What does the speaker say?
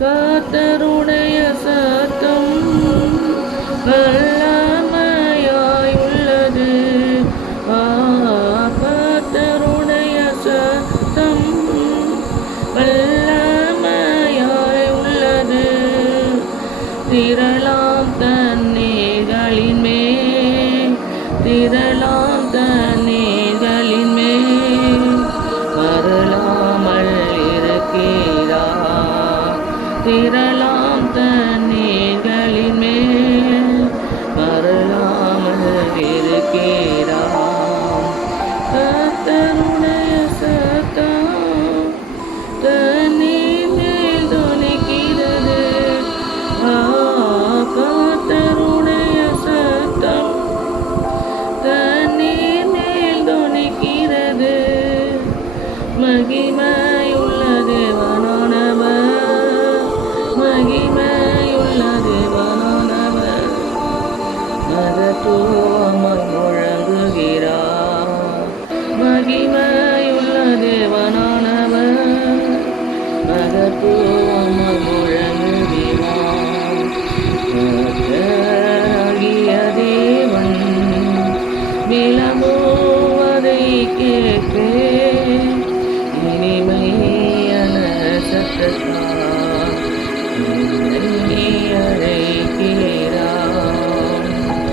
கர்த்தருடைய சத்தம் வல்லமையாய் உள்ளது. கர்த்தருடைய சத்தம் வல்லமையாய் உள்ளது. திரளாம் தண்ணீர்களின் மேல், திரளாம் தண்ணீர்களின் மேல் மறலாமல் இருக்கிறார். திரளாம் தண்ணீர்களின் மேல் மறலாமல் இருக்கிறார். கர்த்தருடைய சத்தம் தண்ணீர் மேல் தொனிக்கிறது. கர்த்தருடைய சத்தம் தண்ணீர் மேல் தொனிக்கிறது. மகிமையுள்ள தேவனானவர், மகிமையுள்ள தேவனானவர் மகத்துவமாய் முழங்குகிறார். மகிமை